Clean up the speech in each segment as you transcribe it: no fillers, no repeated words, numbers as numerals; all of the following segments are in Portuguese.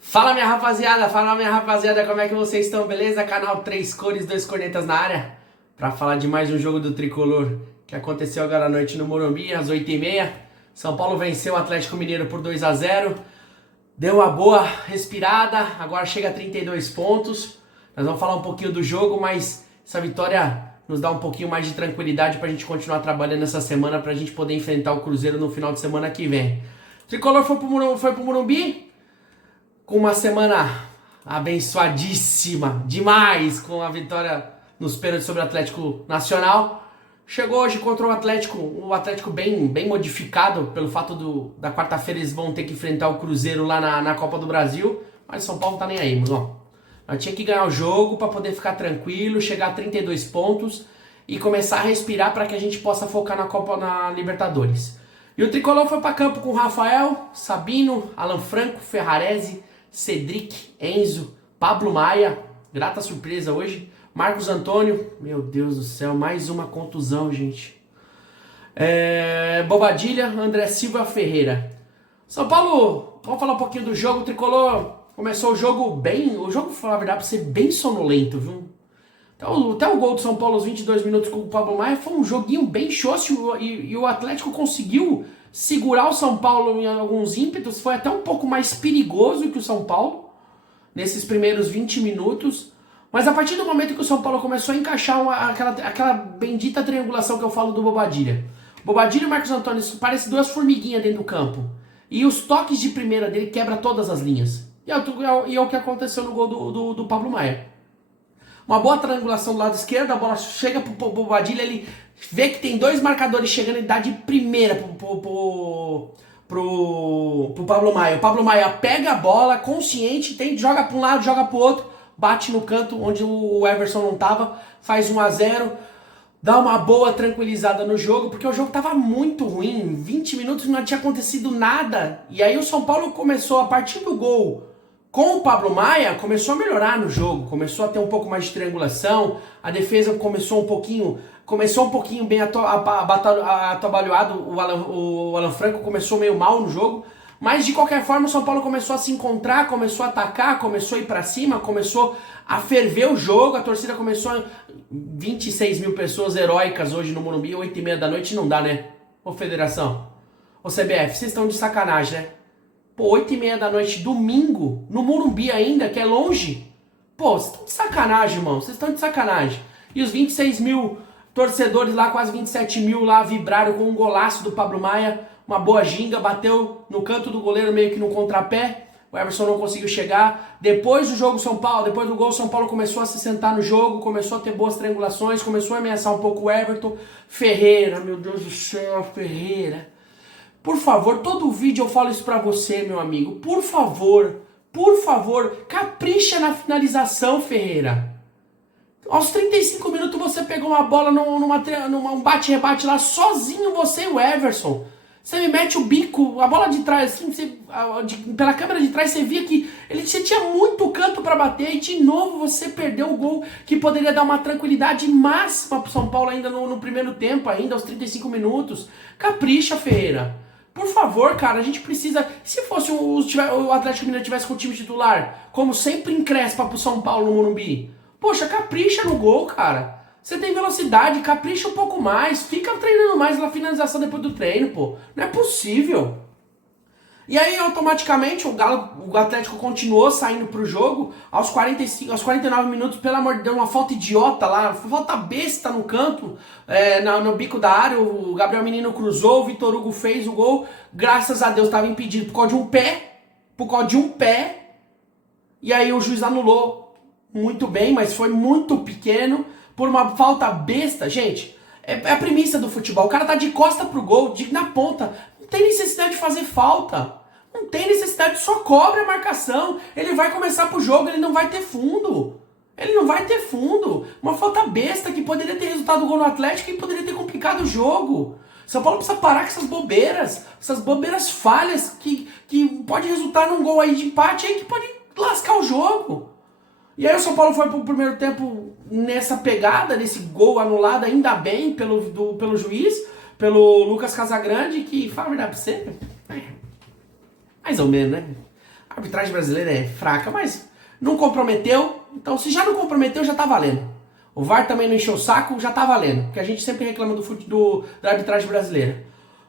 Fala minha rapaziada, como é que vocês estão, beleza? Canal 3 Cores, 2 Cornetas na área, pra falar de mais um jogo do Tricolor que aconteceu agora à noite no Morumbi, às 8h30. São Paulo venceu o Atlético Mineiro por 2-0, deu uma boa respirada, agora chega a 32 pontos. Nós vamos falar um pouquinho do jogo, mas essa vitória nos dá um pouquinho mais de tranquilidade pra gente continuar trabalhando essa semana, pra gente poder enfrentar o Cruzeiro no final de semana que vem. O Tricolor foi pro Morumbi com uma semana abençoadíssima, demais, com a vitória nos pênaltis sobre o Atlético Nacional. Chegou hoje contra o Atlético bem modificado, pelo fato da quarta-feira eles vão ter que enfrentar o Cruzeiro lá na Copa do Brasil, mas São Paulo não tá nem aí, mano. Nós tinha que ganhar o jogo para poder ficar tranquilo, chegar a 32 pontos e começar a respirar para que a gente possa focar na Libertadores. E o Tricolor foi para campo com Rafael, Sabino, Alan Franco, Ferrarese, Cedric, Enzo, Pablo Maia, grata surpresa hoje, Marcos Antônio, meu Deus do céu, mais uma contusão, gente. Bobadilha, André Silva Ferreira. São Paulo, vamos falar um pouquinho do jogo. O Tricolor começou o jogo bem, pra falar a verdade, pra ser bem sonolento, viu? Até o gol do São Paulo aos 22 minutos com o Pablo Maia foi um joguinho bem xoxo e o Atlético conseguiu segurar o São Paulo em alguns ímpetos. Foi até um pouco mais perigoso que o São Paulo nesses primeiros 20 minutos. Mas a partir do momento que o São Paulo começou a encaixar aquela bendita triangulação que eu falo do Bobadilha. Bobadilha e Marcos Antônio parecem duas formiguinhas dentro do campo. E os toques de primeira dele quebra todas as linhas. E é o que aconteceu no gol do Pablo Maia. Uma boa triangulação do lado esquerdo, a bola chega pro Bobadilha, ele vê que tem dois marcadores chegando e dá de primeira pro Pablo Maia. O Pablo Maia pega a bola, consciente, joga para um lado, joga pro outro, bate no canto onde o Everson não tava, faz 1-0, dá uma boa tranquilizada no jogo, porque o jogo tava muito ruim, 20 minutos não tinha acontecido nada, e aí o São Paulo começou, a partir do gol com o Pablo Maia, começou a melhorar no jogo, começou a ter um pouco mais de triangulação, a defesa começou um pouquinho bem atabalhoado, o Alan Franco começou meio mal no jogo, mas de qualquer forma o São Paulo começou a se encontrar, começou a atacar, começou a ir pra cima, começou a ferver o jogo, a torcida começou 26 mil pessoas heróicas hoje no Morumbi, 8h30 da noite, não dá, né? Ô Federação, ô CBF, vocês estão de sacanagem, né? Pô, 8h30 da noite, domingo, no Morumbi ainda, que é longe. Pô, vocês estão de sacanagem, irmão. Vocês estão de sacanagem. E os 26 mil torcedores lá, quase 27 mil lá, vibraram com um golaço do Pablo Maia. Uma boa ginga, bateu no canto do goleiro meio que no contrapé. O Everson não conseguiu chegar. Depois do gol, o São Paulo começou a se sentar no jogo, começou a ter boas triangulações, começou a ameaçar um pouco o Everton. Ferreira, meu Deus do céu, Ferreira. Por favor, todo vídeo eu falo isso pra você, meu amigo. Por favor, capricha na finalização, Ferreira. Aos 35 minutos você pegou uma bola num bate-rebate lá, sozinho você e o Everson. Você me mete o bico, a bola de trás, assim, pela câmera de trás você via que você tinha muito canto pra bater e de novo você perdeu o gol que poderia dar uma tranquilidade máxima pro São Paulo ainda no primeiro tempo, ainda aos 35 minutos. Capricha, Ferreira. Por favor, cara, a gente precisa... Se fosse o Atlético Mineiro tivesse com o time titular, como sempre encrespa pro São Paulo no Morumbi, poxa, capricha no gol, cara. Você tem velocidade, capricha um pouco mais, fica treinando mais na finalização depois do treino, pô. Não é possível. E aí, automaticamente, o Atlético continuou saindo pro jogo aos 49 minutos, pelo amor de Deus, uma falta idiota lá, falta besta no canto, no bico da área, o Gabriel Menino cruzou, o Vitor Hugo fez o gol, graças a Deus estava impedido por causa de um pé, e aí o juiz anulou muito bem, mas foi muito pequeno, por uma falta besta. Gente, é a premissa do futebol, o cara tá de costa pro gol, na ponta, não tem necessidade de fazer falta. Não tem necessidade, só cobre a marcação. Ele vai começar pro jogo, ele não vai ter fundo. Uma falta besta que poderia ter resultado o gol no Atlético e poderia ter complicado o jogo. São Paulo precisa parar com essas bobeiras falhas que pode resultar num gol aí de empate aí que pode lascar o jogo. E aí o São Paulo foi pro primeiro tempo nessa pegada, nesse gol anulado, ainda bem pelo juiz, pelo Lucas Casagrande, que, fala a verdade pra você, mais ou menos, né? A arbitragem brasileira é fraca, mas não comprometeu. Então, se já não comprometeu, já tá valendo. O VAR também não encheu o saco, já tá valendo. Porque a gente sempre reclama da arbitragem brasileira.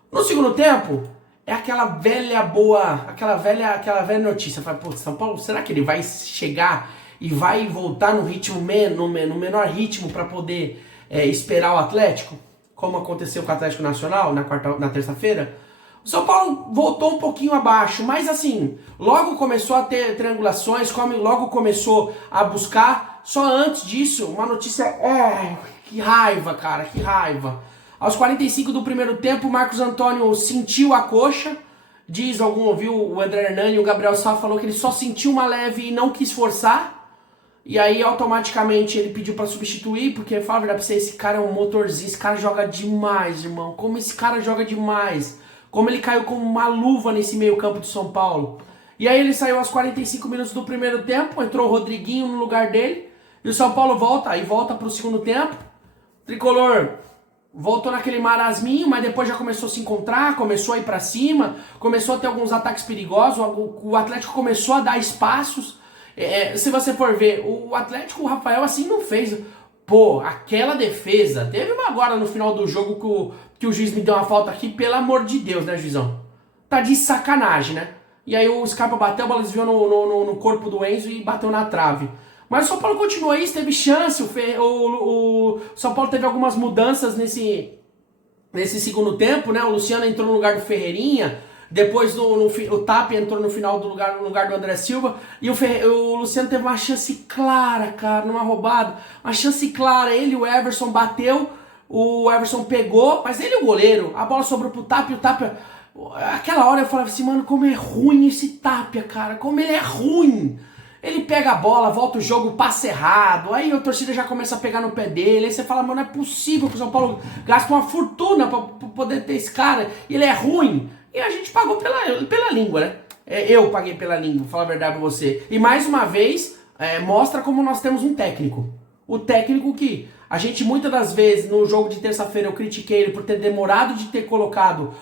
No segundo tempo, é aquela velha boa, aquela velha notícia. Fala, pô, São Paulo, será que ele vai chegar e vai voltar no ritmo, no menor ritmo para poder esperar o Atlético? Como aconteceu com o Atlético Nacional na terça-feira? O São Paulo voltou um pouquinho abaixo, mas assim, logo começou a ter triangulações, logo começou a buscar. Só antes disso, uma notícia... que raiva, cara, que raiva. Aos 45 do primeiro tempo, o Marcos Antônio sentiu a coxa. Ouviu o André Hernani e o Gabriel Sá falou que ele só sentiu uma leve e não quis forçar. E aí, automaticamente, ele pediu pra substituir, porque, fala a verdade pra você, esse cara é um motorzinho, esse cara joga demais, irmão. Como esse cara joga demais. Como ele caiu como uma luva nesse meio campo de São Paulo. E aí ele saiu aos 45 minutos do primeiro tempo, entrou o Rodriguinho no lugar dele, e o São Paulo volta pro segundo tempo. O Tricolor voltou naquele marasminho, mas depois já começou a se encontrar, começou a ir pra cima, começou a ter alguns ataques perigosos, o Atlético começou a dar espaços. Se você for ver, o Atlético, o Rafael assim não fez. Pô, aquela defesa, teve uma agora no final do jogo que o juiz me deu uma falta aqui, pelo amor de Deus, né, juizão? Tá de sacanagem, né? E aí o Scarpa bateu, a bola desviou no corpo do Enzo e bateu na trave. Mas o São Paulo continuou isso, teve chance, o São Paulo teve algumas mudanças nesse segundo tempo, né? O Luciano entrou no lugar do Ferreirinha, depois o Tapia entrou no final no lugar do André Silva, e o Luciano teve uma chance clara, cara, numa roubada, uma chance clara, ele e o Everson bateu, o Everson pegou, mas ele e o goleiro, a bola sobrou pro Tapia, o Tapia, aquela hora eu falava assim, mano, como é ruim esse Tapia, cara, como ele é ruim. Ele pega a bola, volta o jogo, passa errado, aí a torcida já começa a pegar no pé dele, aí você fala, mano, não é possível que o São Paulo gaste uma fortuna pra poder ter esse cara, ele é ruim. E a gente pagou pela língua, né? Eu paguei pela língua, vou falar a verdade pra você. E mais uma vez, mostra como nós temos um técnico. O técnico que a gente muitas das vezes, no jogo de terça-feira, eu critiquei ele por ter demorado de ter colocado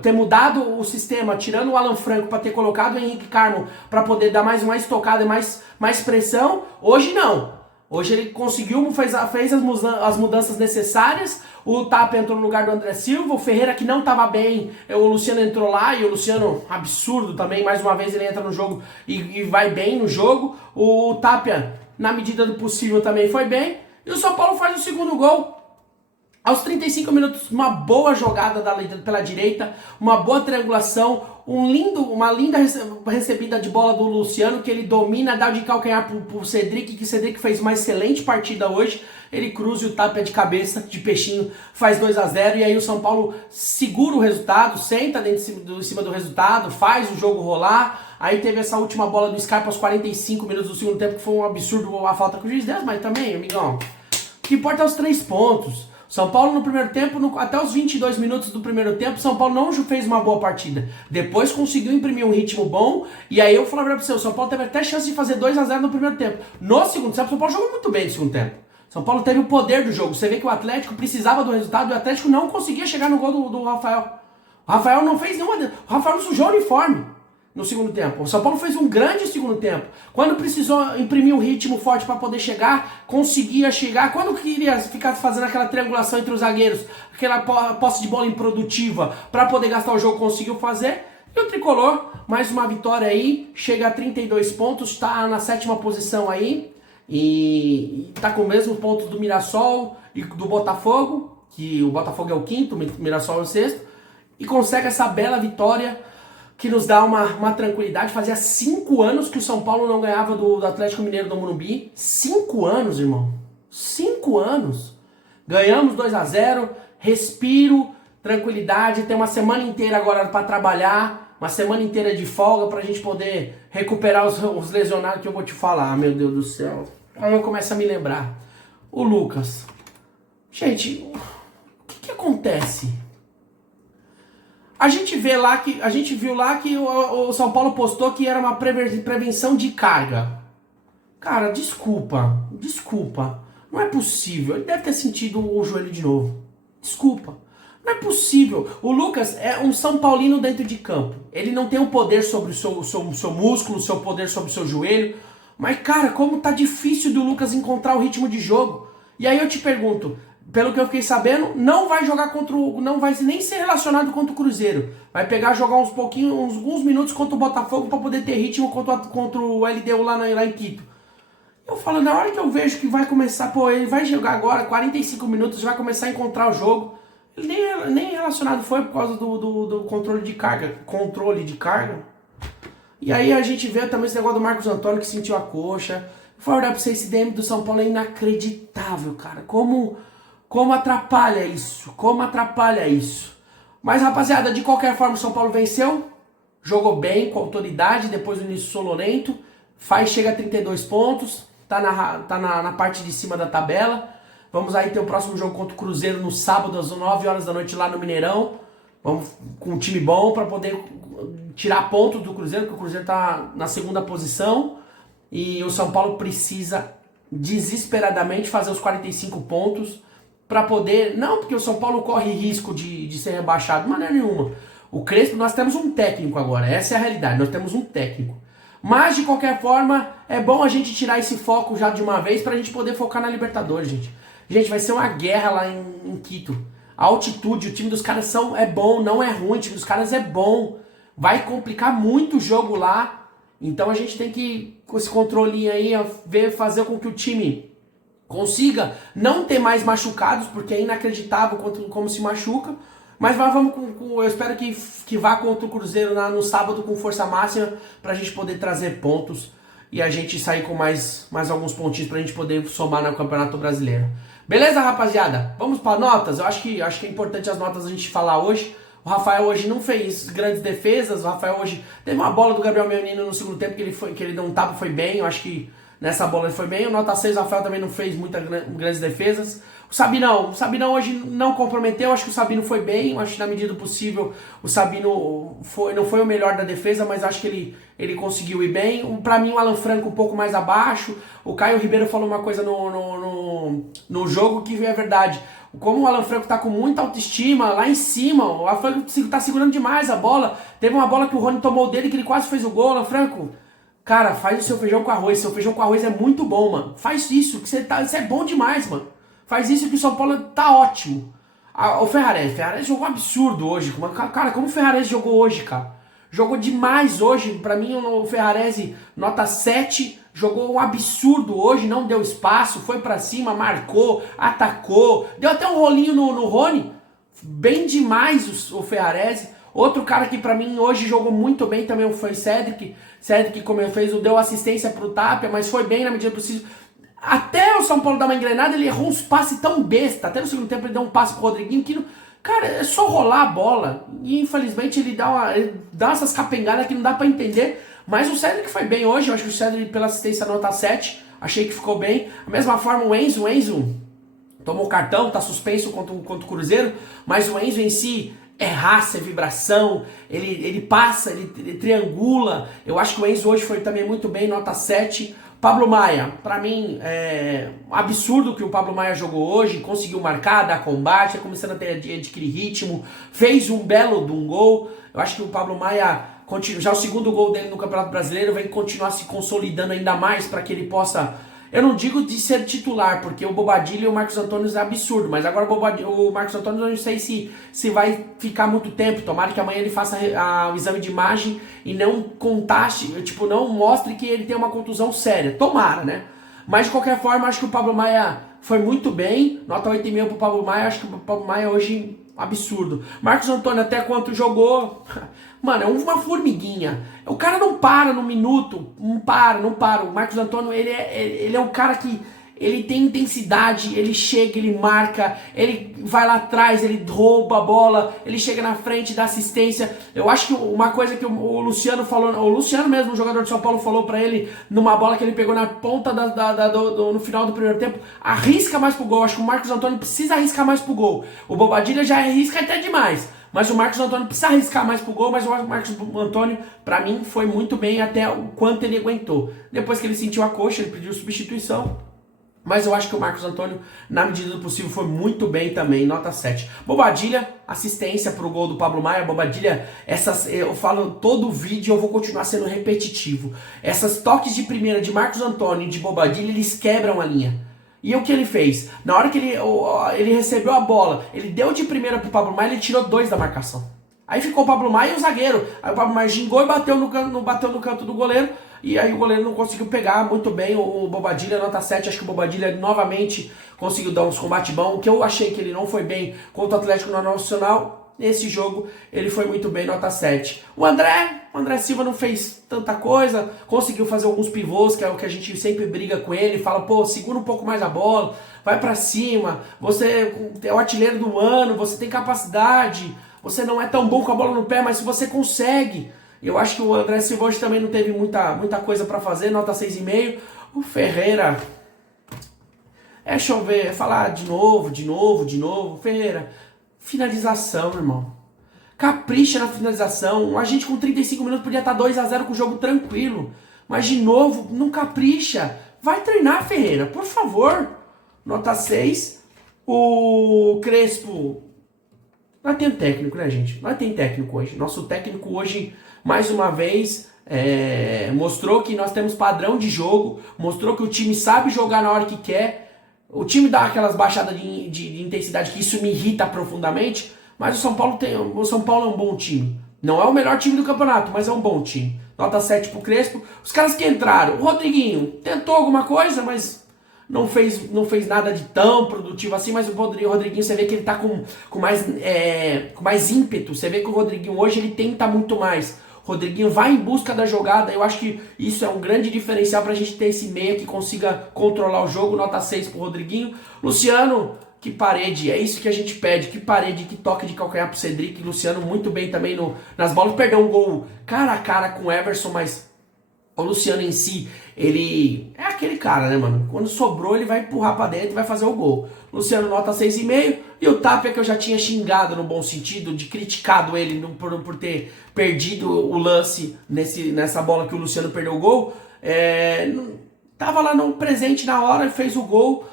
ter mudado o sistema, tirando o Alan Franco para ter colocado o Henrique Carmo para poder dar mais uma estocada e mais pressão. Hoje não. Hoje ele conseguiu, fez as mudanças necessárias. O Tapia entrou no lugar do André Silva. O Ferreira, que não estava bem, o Luciano entrou lá. E o Luciano, absurdo também, mais uma vez ele entra no jogo e vai bem no jogo. O Tapia, na medida do possível, também foi bem. E o São Paulo faz o segundo gol. Aos 35 minutos, uma boa jogada pela direita, uma boa triangulação, uma linda recebida de bola do Luciano, que ele domina, dá de calcanhar pro Cedric, que o Cedric fez uma excelente partida hoje. Ele cruza e o Tapia de cabeça, de peixinho, faz 2-0, e aí o São Paulo segura o resultado, senta em cima do resultado, faz o jogo rolar. Aí teve essa última bola do Scarpa aos 45 minutos do segundo tempo, que foi um absurdo a falta que o juiz deu, mas também, amigão, o que importa é os 3 pontos. São Paulo no primeiro tempo, até os 22 minutos do primeiro tempo, São Paulo não fez uma boa partida. Depois conseguiu imprimir um ritmo bom, e aí eu falo pra você, o São Paulo teve até chance de fazer 2-0 no primeiro tempo. No segundo tempo, o São Paulo jogou muito bem no segundo tempo. São Paulo teve o poder do jogo. Você vê que o Atlético precisava do resultado, e o Atlético não conseguia chegar no gol do Rafael. O Rafael não fez nenhuma... O Rafael não sujou o uniforme no segundo tempo. O São Paulo fez um grande segundo tempo. Quando precisou imprimir um ritmo forte para poder chegar, conseguia chegar. Quando queria ficar fazendo aquela triangulação entre os zagueiros, aquela posse de bola improdutiva para poder gastar o jogo, conseguiu fazer. E o Tricolor, mais uma vitória aí, chega a 32 pontos, está na 7ª posição aí, e está com o mesmo ponto do Mirassol e do Botafogo, que o Botafogo é o 5º, o Mirassol é o 6º, e consegue essa bela vitória que nos dá uma tranquilidade. Fazia 5 anos que o São Paulo não ganhava do Atlético Mineiro do Morumbi. 5 anos, irmão. 5 anos. Ganhamos 2-0, respiro, tranquilidade. Tem uma semana inteira agora para trabalhar, uma semana inteira de folga pra gente poder recuperar os lesionados que eu vou te falar. Meu Deus do céu. Aí eu começo a me lembrar. O Lucas. Gente, o que acontece? A gente viu lá que o São Paulo postou que era uma prevenção de carga. Cara, desculpa. Não é possível. Ele deve ter sentido o joelho de novo. Desculpa. Não é possível. O Lucas é um São Paulino dentro de campo. Ele não tem o poder sobre o seu músculo, o seu poder sobre o seu joelho. Mas, cara, como tá difícil do Lucas encontrar o ritmo de jogo. E aí eu te pergunto, pelo que eu fiquei sabendo, não vai jogar contra o... Não vai nem ser relacionado contra o Cruzeiro. Vai pegar, jogar alguns minutos contra o Botafogo para poder ter ritmo contra o LDU lá em Quito. Eu falo, na hora que eu vejo que vai começar, ele vai jogar agora 45 minutos, vai começar a encontrar o jogo. Ele nem relacionado foi por causa do controle de carga. E aí a gente vê também esse negócio do Marcos Antônio que sentiu a coxa. Vou falar pra você, esse DM do São Paulo é inacreditável, cara. Como atrapalha isso? Como atrapalha isso? Mas, rapaziada, de qualquer forma, o São Paulo venceu. Jogou bem, com autoridade, depois do início sonolento. Chega a 32 pontos. Tá na parte de cima da tabela. Vamos aí ter o próximo jogo contra o Cruzeiro no sábado, às 9 horas da noite, lá no Mineirão. Vamos com um time bom para poder tirar ponto do Cruzeiro, porque o Cruzeiro tá na segunda posição. E o São Paulo precisa desesperadamente fazer os 45 pontos para poder... Não porque o São Paulo corre risco de ser rebaixado, de maneira nenhuma. O Crespo, nós temos um técnico agora, essa é a realidade, nós temos um técnico. Mas, de qualquer forma, é bom a gente tirar esse foco já de uma vez pra gente poder focar na Libertadores, gente. Gente, vai ser uma guerra lá em Quito. A altitude, o time dos caras é bom, não é ruim, o time dos caras é bom. Vai complicar muito o jogo lá. Então a gente tem que, com esse controlinho aí, fazer com que o time consiga não ter mais machucados, porque é inacreditável como se machuca. Mas eu espero que vá contra o Cruzeiro no sábado com força máxima pra gente poder trazer pontos e a gente sair com mais alguns pontinhos pra gente poder somar no Campeonato Brasileiro. Beleza, rapaziada? Vamos para notas? Eu acho que é importante as notas a gente falar hoje. O Rafael hoje não fez grandes defesas. O Rafael hoje teve uma bola do Gabriel Menino no segundo tempo que ele deu um tapa, foi bem. Eu acho que nessa bola ele foi bem. O nota 6, o Rafael também não fez muitas grandes defesas. O Sabinão hoje não comprometeu. Eu acho que o Sabino foi bem. Eu acho que na medida do possível o Sabino não foi o melhor da defesa, mas acho que ele conseguiu ir bem. Pra mim o Alan Franco um pouco mais abaixo. O Caio Ribeiro falou uma coisa no jogo que é verdade. Como o Alan Franco tá com muita autoestima lá em cima, o Alan Franco tá segurando demais a bola. Teve uma bola que o Rony tomou dele que ele quase fez o gol. Alan Franco, cara, faz o seu feijão com arroz. Seu feijão com arroz é muito bom, mano. Faz isso, que você é bom demais, mano. Faz isso que o São Paulo tá ótimo. O Ferrarese jogou absurdo hoje. Cara, como o Ferrarese jogou hoje, cara? Jogou demais hoje. Pra mim, o Ferrarese, nota 7, jogou um absurdo hoje. Não deu espaço, foi pra cima, marcou, atacou. Deu até um rolinho no Rony. Bem demais o Ferrarese. Outro cara que pra mim hoje jogou muito bem também foi o Cedric. Cedric, como ele fez, deu assistência pro Tapia, mas foi bem na medida do possível. Até o São Paulo dar uma engrenada, ele errou uns passes tão besta. Até no segundo tempo ele deu um passe pro Rodriguinho que, cara, é só rolar a bola. E infelizmente ele dá essas capengadas que não dá pra entender. Mas o Cedric foi bem hoje. Eu acho que o Cedric pela assistência nota 7. Achei que ficou bem. Da mesma forma o Enzo tomou cartão, tá suspenso contra o Cruzeiro. Mas o Enzo em si é raça, é vibração. Ele passa, ele triangula. Eu acho que o Enzo hoje foi também muito bem, nota 7. Pablo Maia, pra mim, é um absurdo que o Pablo Maia jogou hoje, conseguiu marcar, dar combate, começando a adquirir ritmo, fez um belo de um gol. Eu acho que o Pablo Maia, já o segundo gol dele no Campeonato Brasileiro, vai continuar se consolidando ainda mais para que ele possa... Eu não digo de ser titular, porque o Bobadilla e o Marcos Antônio é absurdo, mas agora o Marcos Antônio eu não sei se vai ficar muito tempo. Tomara que amanhã ele faça o exame de imagem e não não mostre que ele tem uma contusão séria. Tomara, né? Mas de qualquer forma, acho que o Pablo Maia foi muito bem. Nota 8,5 pro Pablo Maia. Acho que o Pablo Maia hoje, absurdo. Marcos Antônio até quanto jogou... Mano, é uma formiguinha. O cara não para no minuto. Não para. O Marcos Antônio, ele é um cara que... Ele tem intensidade, ele chega, ele marca, ele vai lá atrás, ele rouba a bola, ele chega na frente, dá assistência. Eu acho que uma coisa que o Luciano falou, o Luciano mesmo, o jogador de São Paulo, falou pra ele, numa bola que ele pegou na ponta no final do primeiro tempo, arrisca mais pro gol. Eu acho que o Marcos Antônio precisa arriscar mais pro gol. O Bobadilla já arrisca até demais. Mas o Marcos Antônio precisa arriscar mais pro gol, mas o Marcos Antônio, pra mim, foi muito bem até o quanto ele aguentou. Depois que ele sentiu a coxa, ele pediu substituição. Mas eu acho que o Marcos Antônio, na medida do possível, foi muito bem também, nota 7. Bobadilha, assistência pro gol do Pablo Maia. Bobadilha, eu falo todo vídeo, eu vou continuar sendo repetitivo. Essas toques de primeira de Marcos Antônio e de Bobadilha, eles quebram a linha. E o que ele fez? Na hora que ele recebeu a bola, ele deu de primeira pro Pablo Maia, ele tirou 2 da marcação. Aí ficou o Pablo Maia e o zagueiro. Aí o Pablo Maia gingou e bateu no canto do goleiro. E aí o goleiro não conseguiu pegar muito bem o Bobadilha, nota 7. Acho que o Bobadilha novamente conseguiu dar uns combates bons. O que eu achei que ele não foi bem contra o Atlético Nacional, nesse jogo ele foi muito bem, nota 7. O André Silva não fez tanta coisa, conseguiu fazer alguns pivôs, que é o que a gente sempre briga com ele. Fala, pô, segura um pouco mais a bola, vai pra cima, você é o artilheiro do ano, você tem capacidade, você não é tão bom com a bola no pé, mas você consegue. Eu acho que o André Silva hoje também não teve muita coisa para fazer, nota 6,5. O Ferreira, deixa eu ver, falar de novo. Ferreira, finalização, irmão. Capricha na finalização. A gente com 35 minutos podia estar 2-0 com o jogo tranquilo. Mas de novo, não capricha. Vai treinar, Ferreira, por favor. Nota 6. O Crespo... Nós temos técnico, né, gente? Nós temos técnico hoje. Nosso técnico hoje, mais uma vez, mostrou que nós temos padrão de jogo, mostrou que o time sabe jogar na hora que quer. O time dá aquelas baixadas de intensidade, que isso me irrita profundamente, mas o São Paulo é um bom time. Não é o melhor time do campeonato, mas é um bom time. Nota 7 pro Crespo. Os caras que entraram, o Rodriguinho tentou alguma coisa, mas... Não fez nada de tão produtivo assim, mas o Rodriguinho, você vê que ele tá com mais ímpeto. Você vê que o Rodriguinho hoje ele tenta muito mais. O Rodriguinho vai em busca da jogada. Eu acho que isso é um grande diferencial pra gente ter esse meia que consiga controlar o jogo. Nota 6 pro Rodriguinho. Luciano, que parede, é isso que a gente pede. Que parede, que toque de calcanhar pro Cedric. Luciano muito bem também nas bolas. Perdeu um gol cara a cara com o Everson, mas... O Luciano em si, ele é aquele cara, né, mano? Quando sobrou, ele vai empurrar pra dentro e vai fazer o gol. Luciano, nota 6,5. E o Tapia, que eu já tinha xingado no bom sentido, de criticado ele por ter perdido o lance nessa bola que o Luciano perdeu o gol. Tava lá no presente na hora, fez o gol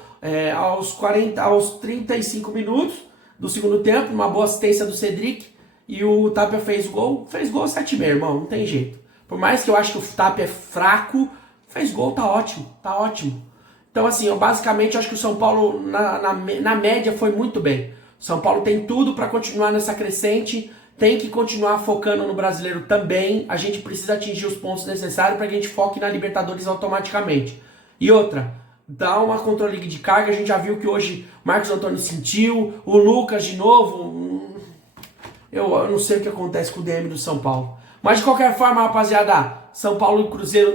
aos 35 minutos do segundo tempo, uma boa assistência do Cedric. E o Tapia fez gol 7,5, irmão, não tem jeito. Por mais que eu acho que o Tapia é fraco, fez gol, tá ótimo. Então assim, eu basicamente acho que o São Paulo na média foi muito bem. O São Paulo tem tudo para continuar nessa crescente, tem que continuar focando no brasileiro também. A gente precisa atingir os pontos necessários para que a gente foque na Libertadores automaticamente. E outra, dá uma controle de carga, a gente já viu que hoje Marcos Antônio sentiu, o Lucas de novo, eu não sei o que acontece com o DM do São Paulo. Mas de qualquer forma, rapaziada, São Paulo e Cruzeiro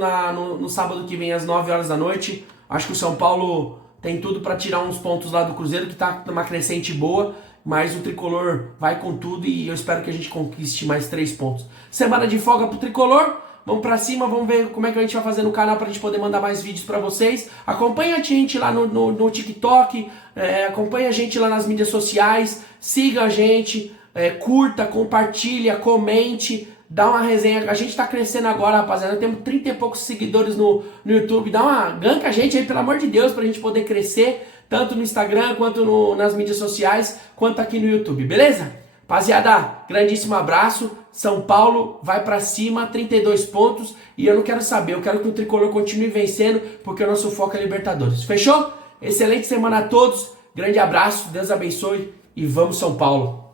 no sábado que vem às 9 horas da noite. Acho que o São Paulo tem tudo para tirar uns pontos lá do Cruzeiro, que tá numa crescente boa, mas o Tricolor vai com tudo e eu espero que a gente conquiste mais 3 pontos. Semana de folga pro Tricolor, vamos pra cima, vamos ver como é que a gente vai fazer no canal pra gente poder mandar mais vídeos pra vocês. Acompanha a gente lá no TikTok, acompanha a gente lá nas mídias sociais, siga a gente, curta, compartilha, comente, dá uma resenha. A gente tá crescendo agora, rapaziada, temos 30 e poucos seguidores no YouTube, ganka a gente aí, pelo amor de Deus, pra gente poder crescer, tanto no Instagram, quanto nas mídias sociais, quanto aqui no YouTube, beleza? Rapaziada, grandíssimo abraço, São Paulo vai pra cima, 32 pontos, e eu não quero saber, eu quero que o Tricolor continue vencendo, porque o nosso foco é Libertadores, fechou? Excelente semana a todos, grande abraço, Deus abençoe, e vamos São Paulo!